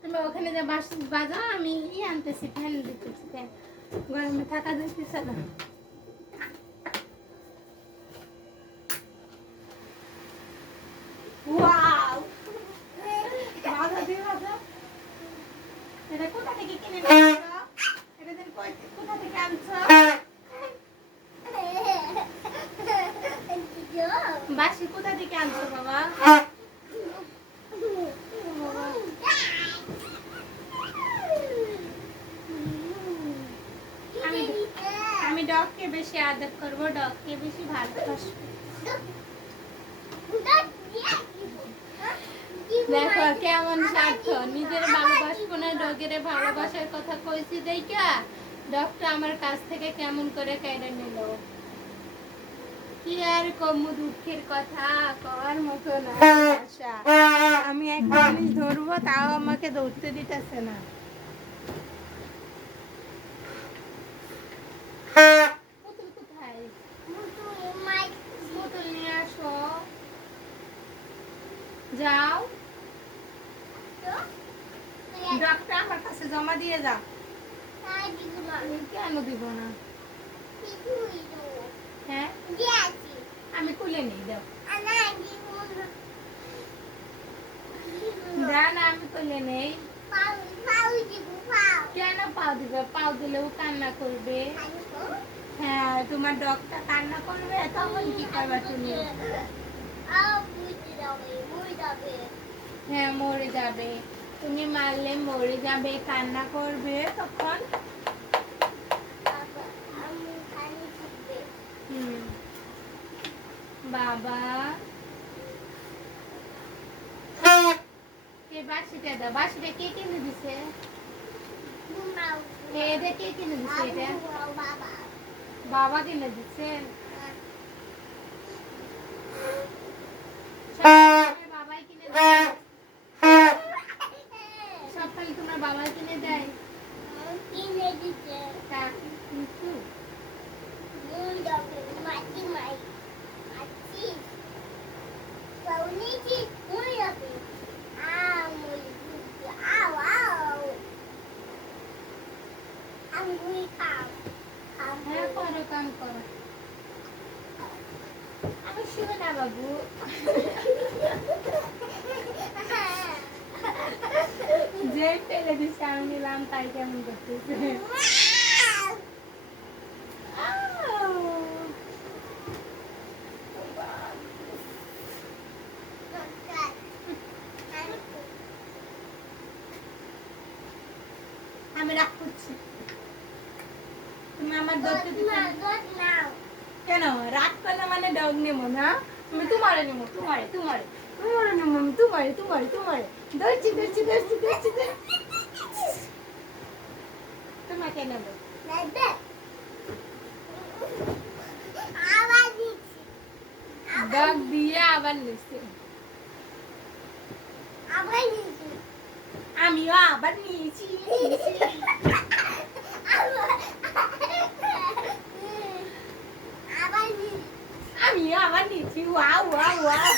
তুমি ওখানে যে বাজাও, আমি আনতেছি, ফ্যান দিতেছি, ফ্যান গরমে থাকা দিতেছে না। ওয়াও, বাজা দিয়ে বাজা। এটা কোথা থেকে কিনে নিয়েছো? এটা দিন কোথা থেকে আনছো? বাসি কোথা থেকে আনছো বাবা? আমি ডগকে বেশি আদর করবো, ডগকে বেশি ভালোবাসবো। দেখো কেমন স্বার্থ, নিজের ভালোবাসবো না, ডগের ভালোবাসার কথা কইছি দেখা ডগটা আমার কাছ থেকে কেমন করে কেড়ে নিল। কি আর কমু, দুঃখের কথা কর মতো না। আমি একটা জিনিস ধরবো, তাও আমাকে ধরতে দিতেছে না। পুতুল কোথায়? পুতুল নিয়ে আসো, যাও ডগটা আমার কাছে জমা দিয়ে যাও। কেন দিব না? হ্যাঁ আমি খুলে নিই, দাও না, আমি খুলে নেই। কেন পাও দিবে? পাও দিলেও কান্না করবে। হ্যাঁ, তোমার ডগটা কান্না করবে, তখন কি করবে তুমি? হ্যাঁ মরে যাবে, তুমি মারলে মরে যাবে, কান্না করবে তখন। বাবা কে বাসিটা দাও, বাসিটা কে কিনে দিছে? এটা কে কিনে দিছে? এটা বাবা কিনে দিচ্ছে। বাবাই কিনে দেয়, সব খালি তোমার বাবাই কিনে দেয়। হ্যাঁ করো, কাম করো। আমি শুনে না বাবু, যে ফেলে দিচ্ছে আমি নিলাম, তাই কেমন করতেছে। আমি রাগ করছি, তুমি আমার দৌড়তে দিতে কেন? রাগ করলে মানে ডগ নেবো না, আমি তোমারে নেবো, তোমারে তোমারে তোমারে নেবো, আমি তোমারে তোমারে তোমারে ধরছি ধরছি ধরছি ধরছি তোমাকে নেবো। ডগ দিয়ে আবার নিচ্ছে, আমিও আবার নিয়েছি। আমিও আবার নিয়েছি, ওয়াও ওয়াও ওয়াও।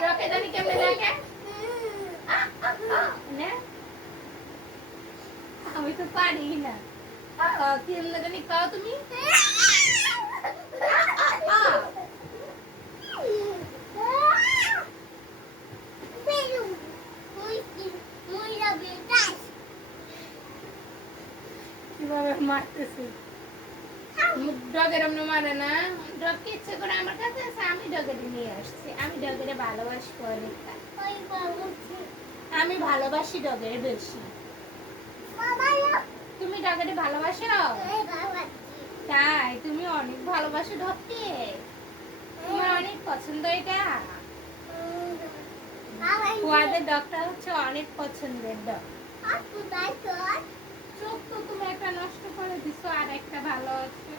ডগে জানি কেমনে লাগে, আমি তো পারি না। কেমনে জানি কাও তুমি। কিভাবে মারতেছে, ডগের এমনি মারে না। ডগকে ইচ্ছে করে আমার কাছে আছে, আমি ডগের নিয়ে আসছি, আমি ডগের ভালোবাসবো অনেক। আমি ভালোবাসি ডগের বেশি। তুমি ডগের ভালোবাসো? তাই তুমি অনেক ভালোবাসো ডগকে, তোমার অনেক পছন্দ এটা। ফুয়াদের ডগটা হচ্ছে অনেক পছন্দের ডগ। চোখ তো তুমি একটা নষ্ট করে দিছো, আর একটা ভালো আছে।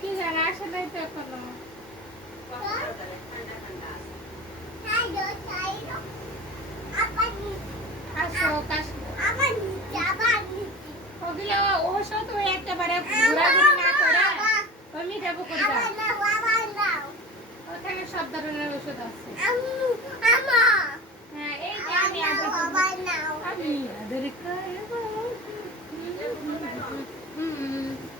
কি জানা আসে নাই তো এখনো। আসো ওগুলো ওষুধ, ওই একটা একেবারে ঘোরাঘুরি